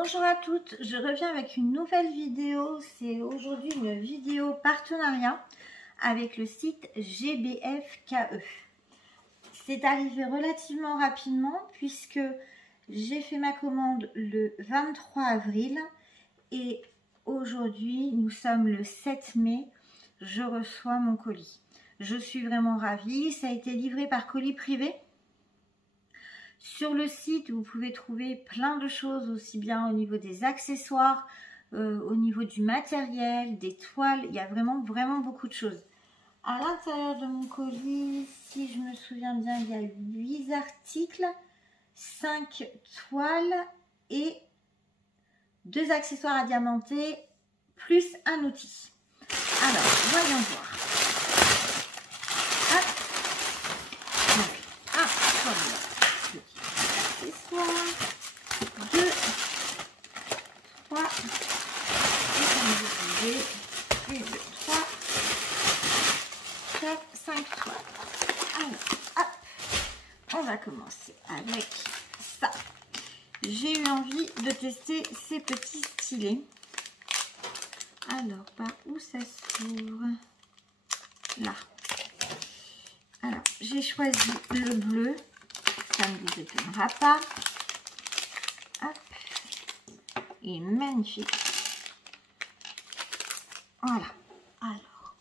Bonjour à toutes, je reviens avec une nouvelle vidéo. C'est aujourd'hui une vidéo partenariat avec le site GBFKE. C'est arrivé relativement rapidement puisque j'ai fait ma commande le 23 avril et aujourd'hui nous sommes le 7 mai, je reçois mon colis. Je suis vraiment ravie, ça a été livré par colis privé. Sur le site, vous pouvez trouver plein de choses, aussi bien au niveau des accessoires, au niveau du matériel, des toiles. Il y a vraiment beaucoup de choses. À l'intérieur de mon colis, si je me souviens bien, il y a 8 articles, 5 toiles et 2 accessoires à diamanter, plus un outil. Alors, voyons voir. Hop. Donc, un collier. 2, 3, et comme vous pouvez, 1, 2, 3, 4, 5 toiles. Alors, hop, on va commencer avec ça. J'ai eu envie de tester ces petits stylets. Alors, par où ça s'ouvre? Là. Alors, j'ai choisi le bleu. Ça ne vous étonnera pas. Hop. Et magnifique. Voilà. Alors,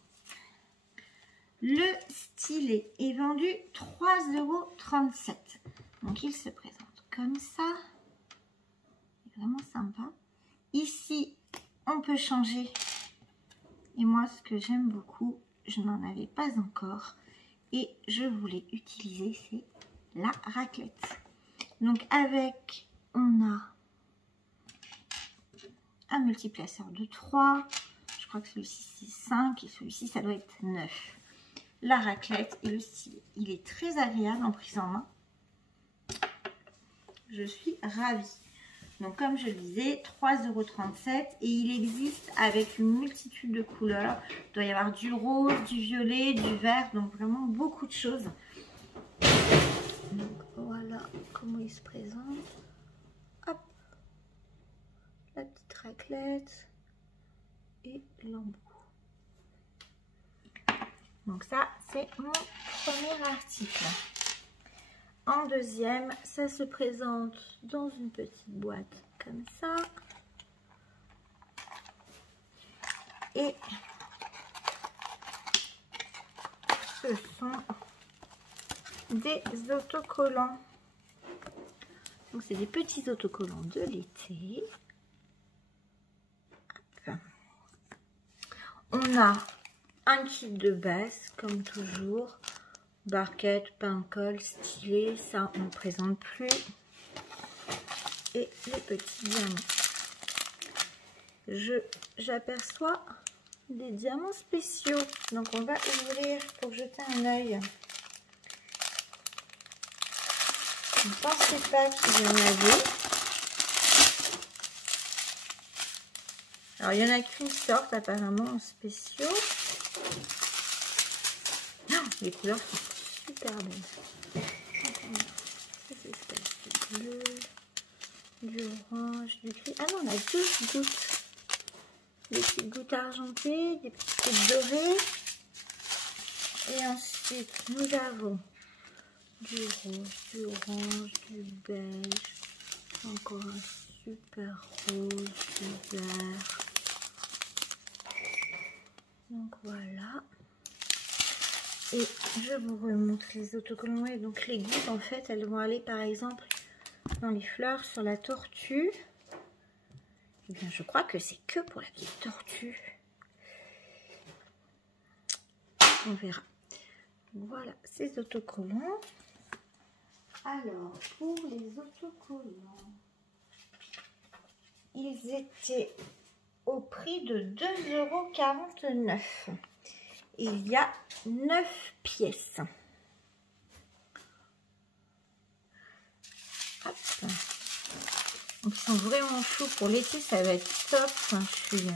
le stylet est vendu 3,37 €. Donc, il se présente comme ça. C'est vraiment sympa. Ici, on peut changer. Et moi, ce que j'aime beaucoup, je n'en avais pas encore. Et je voulais utiliser, c'est la raclette. Donc avec, on a un multiplaceur de 3, je crois que celui-ci c'est 5 et celui-ci ça doit être 9. La raclette et le stylet, il est très agréable en prise en main. Je suis ravie. Donc comme je le disais, 3,37 € et il existe avec une multitude de couleurs. Il doit y avoir du rose, du violet, du vert, donc vraiment beaucoup de choses. Donc voilà comment il se présente. Hop, la petite raclette et l'embout. Donc ça, c'est mon premier article. En deuxième, ça se présente dans une petite boîte comme ça. Et ce sont des autocollants. Donc c'est des petits autocollants de l'été. On a un kit de base comme toujours, barquette, pince-colle, stylet, ça on ne présente plus, et les petits diamants. J'aperçois des diamants spéciaux, donc on va ouvrir pour jeter un œil. Je ne pensais pas qu'il y en avait. Alors, il n'y en a qu'une sorte apparemment en spéciaux. Oh, les couleurs sont super belles. Ça, c'est ça. Du bleu, du orange, du gris. Ah non, on a 2 gouttes. Des petites gouttes argentées, des petites gouttes dorées. Et ensuite, nous avons du rose, du orange, du beige, encore un super rose, du vert. Donc voilà. Et je vous remontre les autocollants. Et donc les gouttes, en fait, elles vont aller par exemple dans les fleurs sur la tortue. Et bien, je crois que c'est que pour la petite tortue. On verra. Voilà ces autocollants. Alors, pour les autocollants, ils étaient au prix de 2,49 €. Il y a 9 pièces. Hop. Donc, ils sont vraiment chauds pour l'été, ça va être top. Enfin, je suis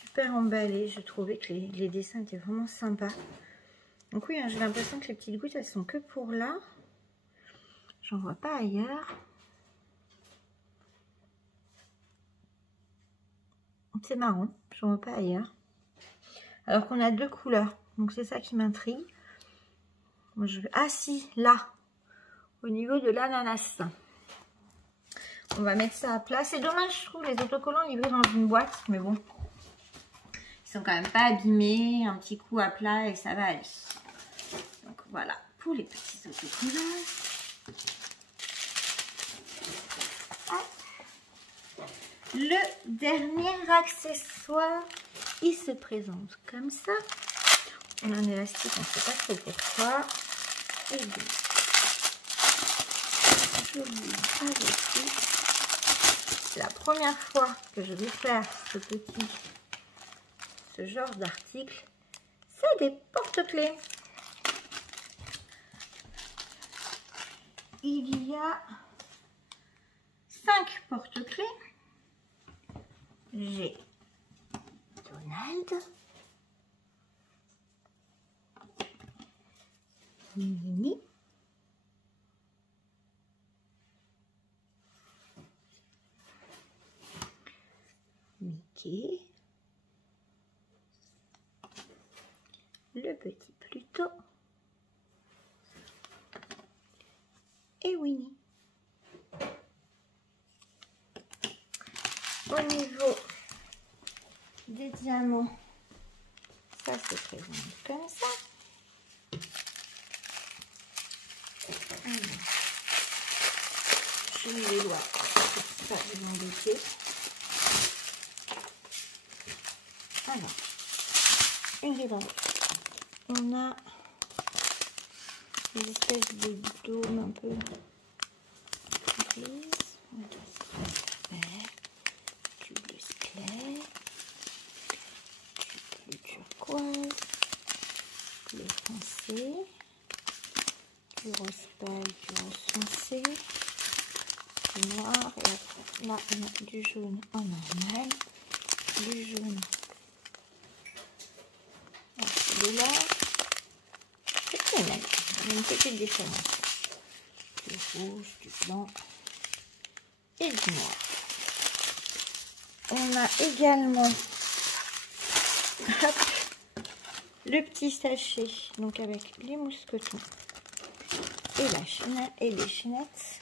super emballée. Je trouvais que les dessins étaient vraiment sympas. Donc oui, hein, j'ai l'impression que les petites gouttes, elles sont que pour là. J'en vois pas ailleurs. C'est marrant, je ne vois pas ailleurs. Alors qu'on a 2 couleurs, donc c'est ça qui m'intrigue. Ah si, là, au niveau de l'ananas. On va mettre ça à plat. C'est dommage, je trouve, les autocollants livrés dans une boîte, mais bon. Ils sont quand même pas abîmés, un petit coup à plat et ça va aller. Donc voilà, pour les petits autocollants. Le dernier accessoire, il se présente comme ça. On a un élastique, on ne sait pas trop pourquoi. Et donc, je vous avec. C'est la première fois que je vais faire ce genre d'article. C'est des porte-clés. Il y a 5 porte-clés. J'ai Donald, Minnie, Mickey, le petit Pluto et Winnie. Au niveau des diamants, ça se présente comme ça. Alors, je mets les doigts pour ça vous embêter. Alors, une rideau. On a des espèces de dômes un peu grises. Du bleu clair, du bleu turquoise, bleu foncé, du rose pâle, du rose foncé, du noir et après là on a du jaune en normal, du jaune. Celui-là, c'est le même, il y a une petite différence. Du rouge, du blanc et du noir. On a également le petit sachet, donc avec les mousquetons et la chaînette et les chaînettes.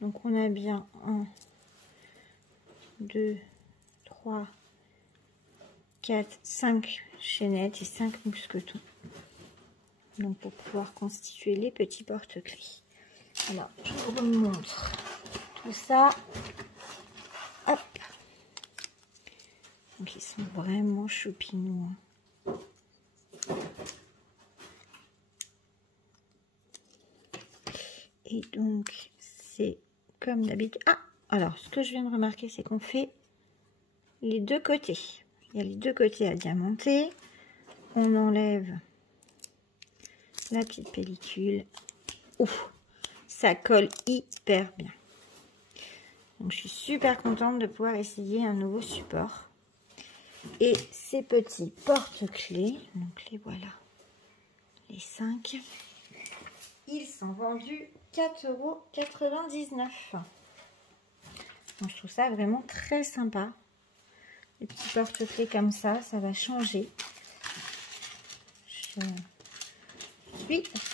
Donc on a bien 1, 2, 3, 4, 5 chaînettes et 5 mousquetons. Donc pour pouvoir constituer les petits porte-clés. Alors je vous remontre tout ça. Hop. Donc ils sont vraiment choupinous. Et donc c'est comme d'habitude. Ah, alors ce que je viens de remarquer, c'est qu'on fait les 2 côtés. Il y a les 2 côtés à diamanter. On enlève la petite pellicule. Ouf, ça colle hyper bien. Donc je suis super contente de pouvoir essayer un nouveau support. Et ces petits porte-clés, donc les voilà, les 5, ils sont vendus 4,99 €. Donc je trouve ça vraiment très sympa. Les petits porte-clés comme ça va changer. Je suis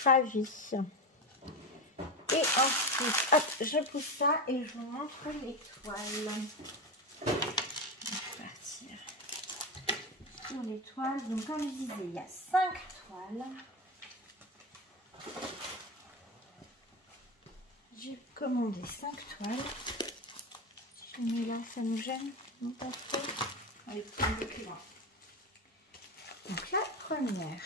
ravie. Et ensuite, hop, je pousse ça et je vous montre l'étoile. On va partir sur l'étoile. Donc comme je disais, il y a 5 toiles. J'ai commandé 5 toiles. Si je mets là, ça nous gêne. Non, pas trop. Allez, un peu plus loin. Donc la première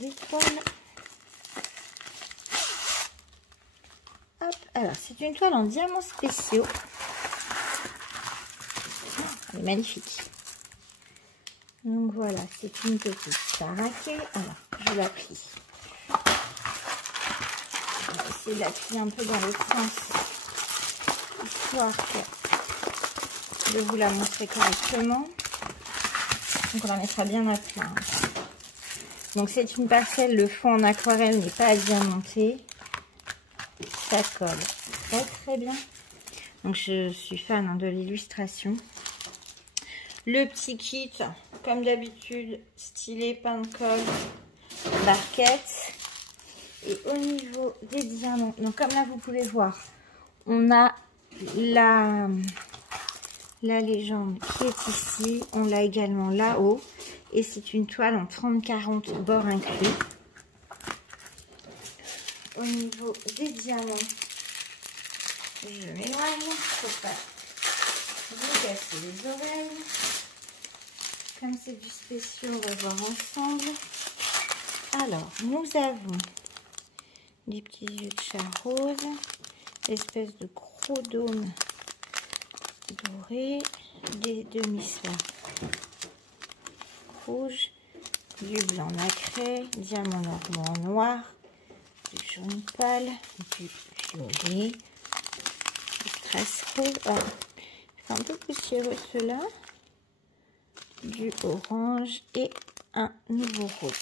étoile. Hop, alors c'est une toile en diamants spéciaux. Elle est magnifique. Donc voilà, c'est une petite saraké. Alors, je la plie. On va essayer de la plier un peu dans le sens, histoire de vous la montrer correctement. Donc on la mettra bien à plat. Donc c'est une parcelle, le fond en aquarelle n'est pas à diamanter. Ça colle très très bien. Donc je suis fan de l'illustration. Le petit kit, comme d'habitude, stylet, pain de colle, barquette. Et au niveau des diamants, donc comme là vous pouvez voir, on a la légende qui est ici. On l'a également là-haut. Et c'est une toile en 30-40 bord inclus. Au niveau des diamants, je m'éloigne pour pas vous casser les oreilles. Comme c'est du spécial, on va voir ensemble. Alors, nous avons des petits yeux de chat rose, espèce de gros dôme doré, des demi-sphères rouges, du blanc nacré, diamant normand en noir, du jaune pâle, du violet, du strass rose, c'est un peu poussiéreux ceux-là, du orange et un nouveau rose.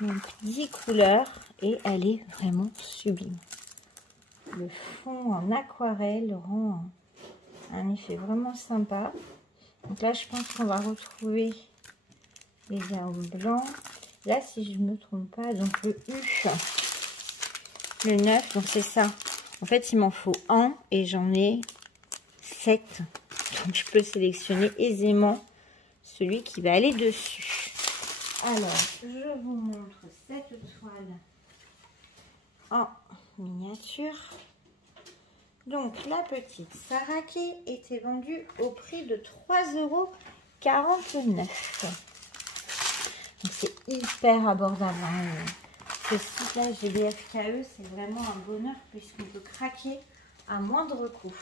Donc 10 couleurs et elle est vraiment sublime. Le fond en aquarelle rend un effet vraiment sympa. Donc là je pense qu'on va retrouver les verbes blancs. Là si je ne me trompe pas, donc le U, le 9, donc c'est ça. En fait il m'en faut un et j'en ai 7. Donc je peux sélectionner aisément celui qui va aller dessus. Alors, je vous montre cette toile en miniature. Donc, la petite Saraki était vendue au prix de 3,49 €. Donc, c'est hyper abordable. Hein. Ce site-là, GBF KE, c'est vraiment un bonheur puisqu'on peut craquer à moindre coût.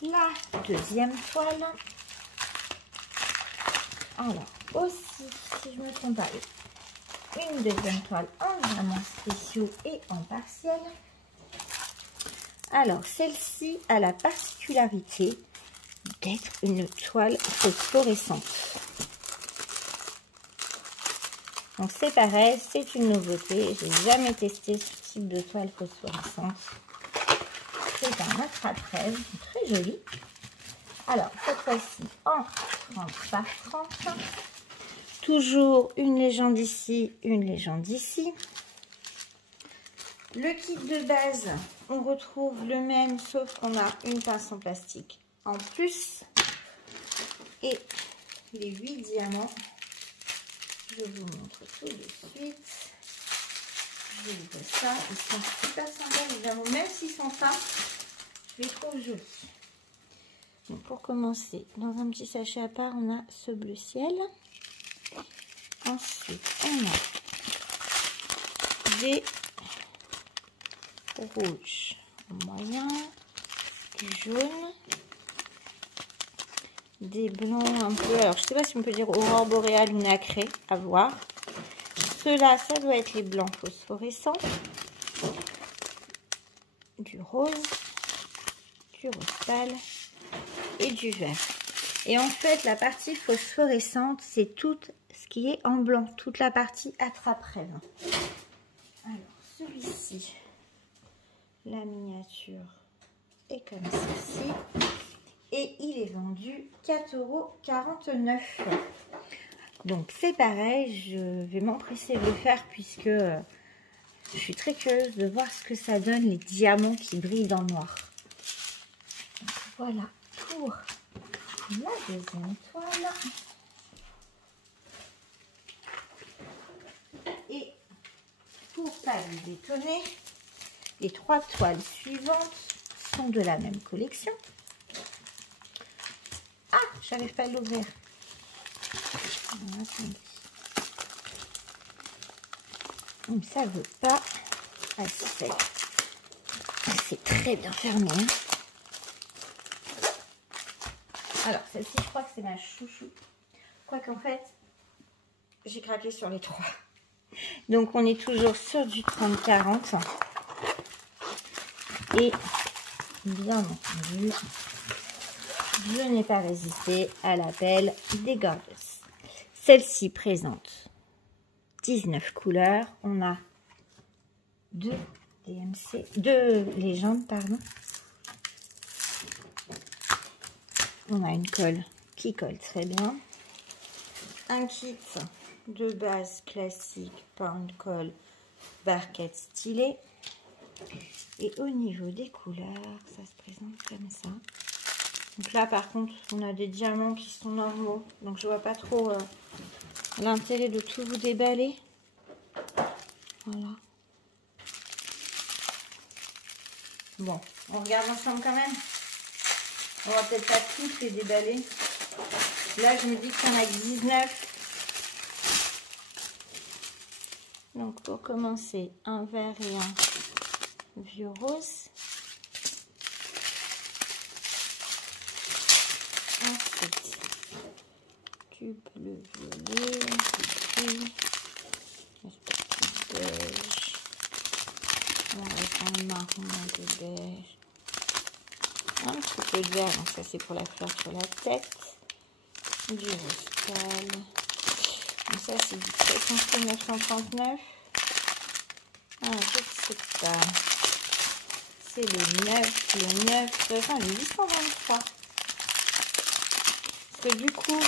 La deuxième toile. Alors, aussi, si je ne me trompe pas, une deuxième toile en diamants spéciaux et en partiel. Alors, celle-ci a la particularité d'être une toile phosphorescente. Donc, c'est pareil, c'est une nouveauté. J'ai jamais testé ce type de toile phosphorescente. C'est un attrape-rêve, très joli. Alors, cette fois-ci, en 30 par 30. Toujours une légende ici, une légende ici. Le kit de base, on retrouve le même, sauf qu'on a une pince en plastique en plus. Et les 8 diamants, je vous montre tout de suite. Je vous fais ça, ils sont super sympas les diamants, même s'ils sont simples, je les trouve jolis. Donc pour commencer, dans un petit sachet à part, on a ce bleu ciel. Ensuite, on a des rouges moyen, du jaune, des blancs un peu, alors je sais pas si on peut dire aurore boréale ou nacré, à voir. Ceux-là, ça doit être les blancs phosphorescents, du rose pâle et du vert. Et en fait, la partie phosphorescente, c'est tout ce qui est en blanc, toute la partie attrape-rêve. Alors, celui-ci, la miniature est comme ceci. Et il est vendu 4,49 €. Donc, c'est pareil, je vais m'empresser de le faire puisque je suis très curieuse de voir ce que ça donne, les diamants qui brillent dans le noir. Donc, voilà pour la deuxième toile. Et pour pas vous étonner, les 3 toiles suivantes sont de la même collection. Ah, j'arrive pas à l'ouvrir. Ça veut pas. Ah, c'est très bien fermé. Hein. Alors, celle-ci, je crois que c'est ma chouchou. Quoiqu'en fait, j'ai craqué sur les 3. Donc, on est toujours sur du 30-40. Et, bien entendu, je n'ai pas résisté à l'appel des Gorgeous. Celle-ci présente 19 couleurs. On a 2 DMC, de Légende, pardon. On a une colle qui colle très bien. Un kit de base classique, pound colle, barquette stylée. Et au niveau des couleurs, ça se présente comme ça. Donc là, par contre, on a des diamants qui sont normaux. Donc je vois pas trop l'intérêt de tout vous déballer. Voilà. Bon, on regarde ensemble quand même. On va peut-être pas tous les déballer. Là, je me dis qu'il y en a 19. Donc, pour commencer, un vert et un vieux rose. Ensuite, du bleu violet. Ici, un petit beige. On va faire un marron, un peu beige. Un petit peu de vert, donc ça c'est pour la fleur sur la tête. Du rose pâle. Donc ça c'est du 939. Ah, je sais pas. C'est le 9, le 9, enfin le 823. Parce que du coup,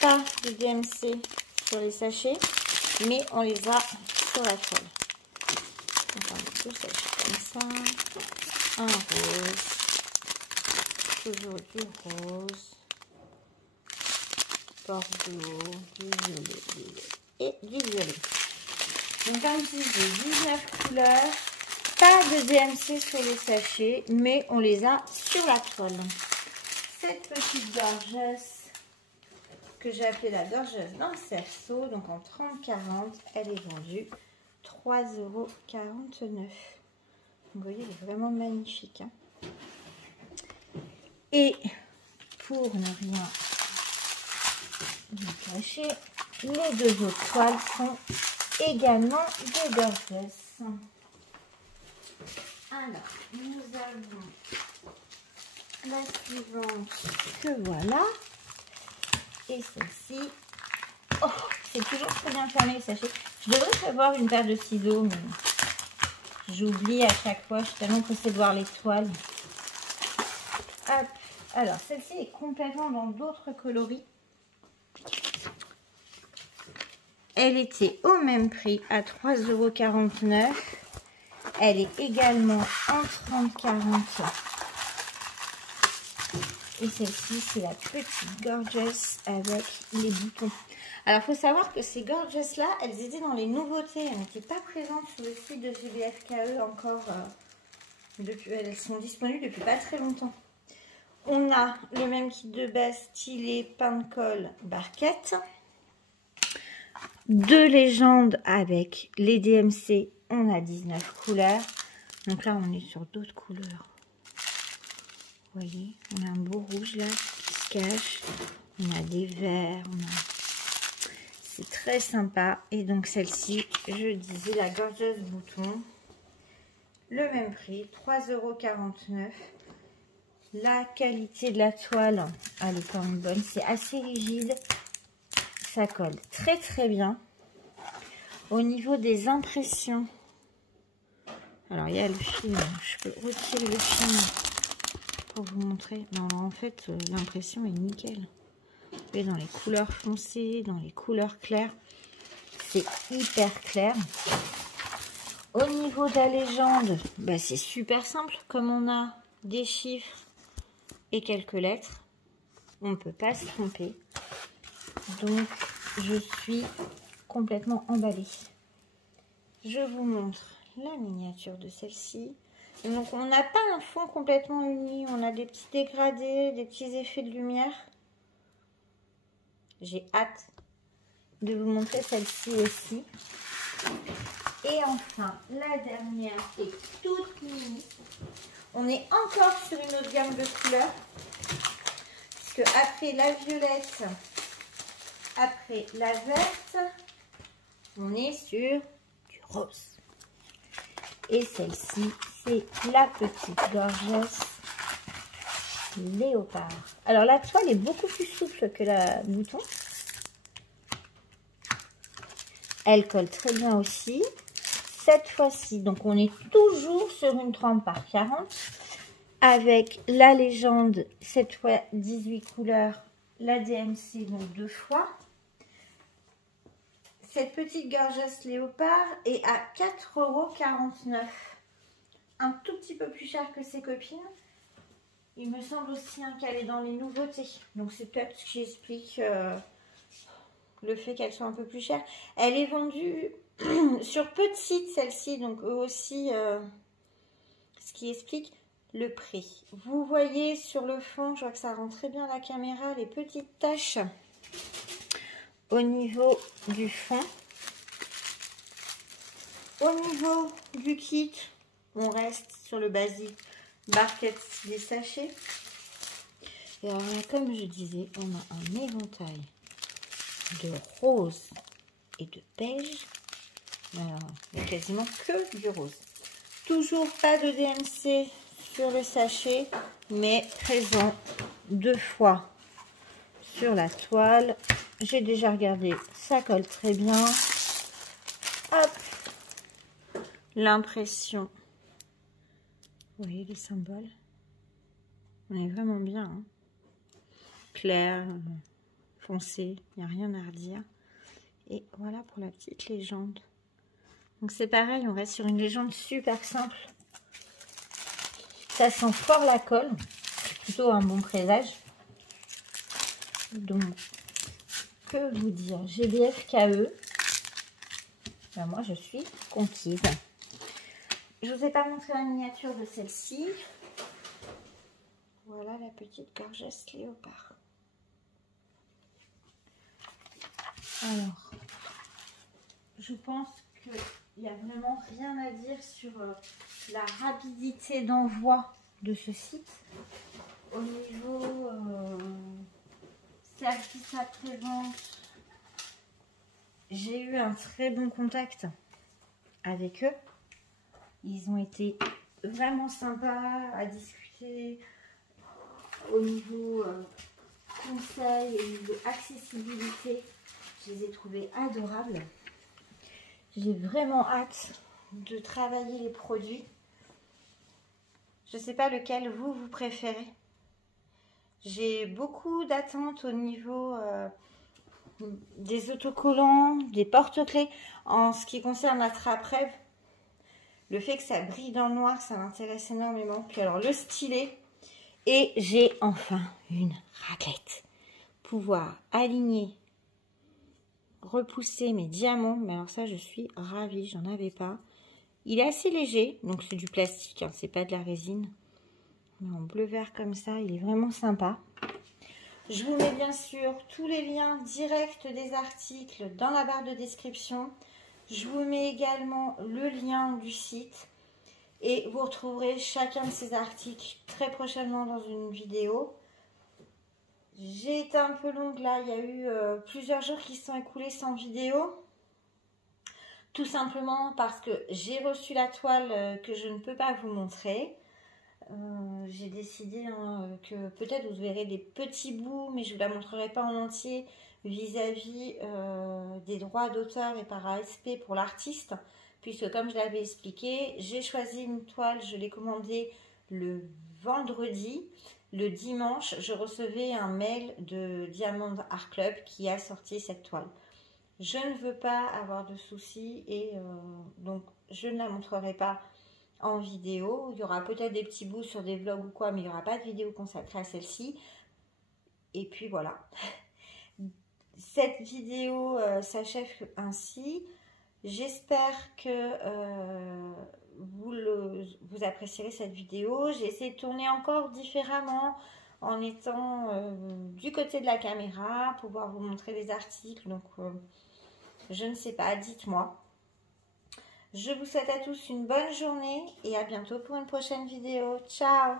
pas de DMC sur les sachets, mais on les a sur la toile. Donc on a deux sachets comme ça. Un rose, toujours du rose, bordeaux, du violet et du violet. Donc comme je dis, j'ai 19 couleurs, pas de DMC sur les sachets, mais on les a sur la toile. Cette petite gorgeuse que j'ai appelée la gorgeuse dans le cerceau, donc en 30-40, elle est vendue 3,49 €. Vous voyez, elle est vraiment magnifique. Hein. Et pour ne rien vous cacher, les deux autres toiles sont également des gorgeous. Alors, nous avons la suivante que voilà. Et celle-ci. Oh, c'est toujours très bien fermé les sachets. Je devrais prévoir une paire de ciseaux, mais j'oublie à chaque fois, je suis tellement pressée de voir les toiles. Hop. Alors, celle-ci est complètement dans d'autres coloris. Elle était au même prix, à 3,49 €. Elle est également en 30-40. Et celle-ci, c'est la petite gorgeous avec les boutons. Alors, il faut savoir que ces gorgeous-là, elles étaient dans les nouveautés. Elles n'étaient pas présentes sur le site de GBFKE encore. Elles sont disponibles depuis pas très longtemps. On a le même kit de base stylé, pain de colle, barquette. Deux légendes avec les DMC. On a 19 couleurs. Donc là, on est sur d'autres couleurs. Vous voyez, on a un beau rouge là qui se cache. On a des verts. C'est très sympa. Et donc celle-ci, je disais la gorgeuse bouton. Le même prix, 3,49 €. La qualité de la toile, elle est quand même bonne. C'est assez rigide. Ça colle très très bien. Au niveau des impressions, alors il y a le film. Je peux retirer le film pour vous montrer. Non, en fait, l'impression est nickel. Et dans les couleurs foncées, dans les couleurs claires, c'est hyper clair. Au niveau de la légende, bah, c'est super simple. Comme on a des chiffres et quelques lettres, on ne peut pas se tromper. Donc, je suis complètement emballée. Je vous montre la miniature de celle-ci. Donc, on n'a pas un fond complètement uni. On a des petits dégradés, des petits effets de lumière. J'ai hâte de vous montrer celle-ci aussi. Et enfin, la dernière est toute mini. On est encore sur une autre gamme de couleurs. Puisque après la violette, après la verte, on est sur du rose. Et celle-ci, c'est la petite gorgeuse léopard. Alors la toile est beaucoup plus souple que la bouton. Elle colle très bien aussi. cette fois-ci, donc on est toujours sur une 30 par 40 avec la légende, cette fois 18 couleurs, la DMC, donc 2 fois. Cette petite gorgeuse léopard est à 4,49 €. Un tout petit peu plus cher que ses copines. Il me semble aussi qu'elle est dans les nouveautés. Donc c'est peut-être ce qui explique le fait qu'elle soit un peu plus chère. Elle est vendue sur peu de sites, celle-ci. Donc eux aussi, ce qui explique le prix. Vous voyez sur le fond, je vois que ça rend très bien la caméra, les petites taches au niveau du fond. Au niveau du kit, on reste sur le basique barquette des sachets. Et alors là, comme je disais, on a un éventail de rose et de beige. Alors, il n'y a quasiment que du rose. Toujours pas de DMC sur le sachet, mais présent 2 fois sur la toile. J'ai déjà regardé, ça colle très bien. Hop, l'impression. Vous voyez les symboles? On est vraiment bien. Hein, clair, foncé, il n'y a rien à redire. Et voilà pour la petite légende. Donc c'est pareil, on reste sur une légende super simple. Ça sent fort la colle. C'est plutôt un bon présage. Donc, que vous dire? GBF KE. Ben moi, je suis conquise. Je ne vous ai pas montré la miniature de celle-ci. Voilà la petite gorgeuse léopard. Alors, je pense qu'il n'y a vraiment rien à dire sur la rapidité d'envoi de ce site. Au niveau service après-vente, j'ai eu un très bon contact avec eux. Ils ont été vraiment sympas à discuter au niveau conseil, au niveau accessibilité. Je les ai trouvés adorables. J'ai vraiment hâte de travailler les produits. Je ne sais pas lequel vous préférez. J'ai beaucoup d'attentes au niveau des autocollants, des porte-clés. En ce qui concerne la trappe-rêve, le fait que ça brille dans le noir, ça m'intéresse énormément. Puis alors le stylet. Et j'ai enfin une raclette. Pouvoir aligner, repousser mes diamants. Mais alors ça, je suis ravie, j'en avais pas. Il est assez léger, donc c'est du plastique, hein, c'est pas de la résine. Mais en bleu vert comme ça, il est vraiment sympa. Je vous mets bien sûr tous les liens directs des articles dans la barre de description. Je vous mets également le lien du site. Et vous retrouverez chacun de ces articles très prochainement dans une vidéo. J'ai été un peu longue là, il y a eu plusieurs jours qui se sont écoulés sans vidéo. Tout simplement parce que j'ai reçu la toile que je ne peux pas vous montrer. J'ai décidé que peut-être vous verrez des petits bouts, mais je ne vous la montrerai pas en entier vis-à-vis des droits d'auteur et par respect pour l'artiste. Puisque comme je l'avais expliqué, j'ai choisi une toile, je l'ai commandée le vendredi. Le dimanche, je recevais un mail de Diamond Art Club qui a sorti cette toile. Je ne veux pas avoir de soucis et donc je ne la montrerai pas en vidéo. Il y aura peut-être des petits bouts sur des vlogs ou quoi, mais il n'y aura pas de vidéo consacrée à celle-ci. Et puis voilà. Cette vidéo s'achève ainsi. J'espère que vous apprécierez cette vidéo. J'ai essayé de tourner encore différemment en étant du côté de la caméra, pouvoir vous montrer les articles. Donc, je ne sais pas, dites-moi. Je vous souhaite à tous une bonne journée et à bientôt pour une prochaine vidéo. Ciao!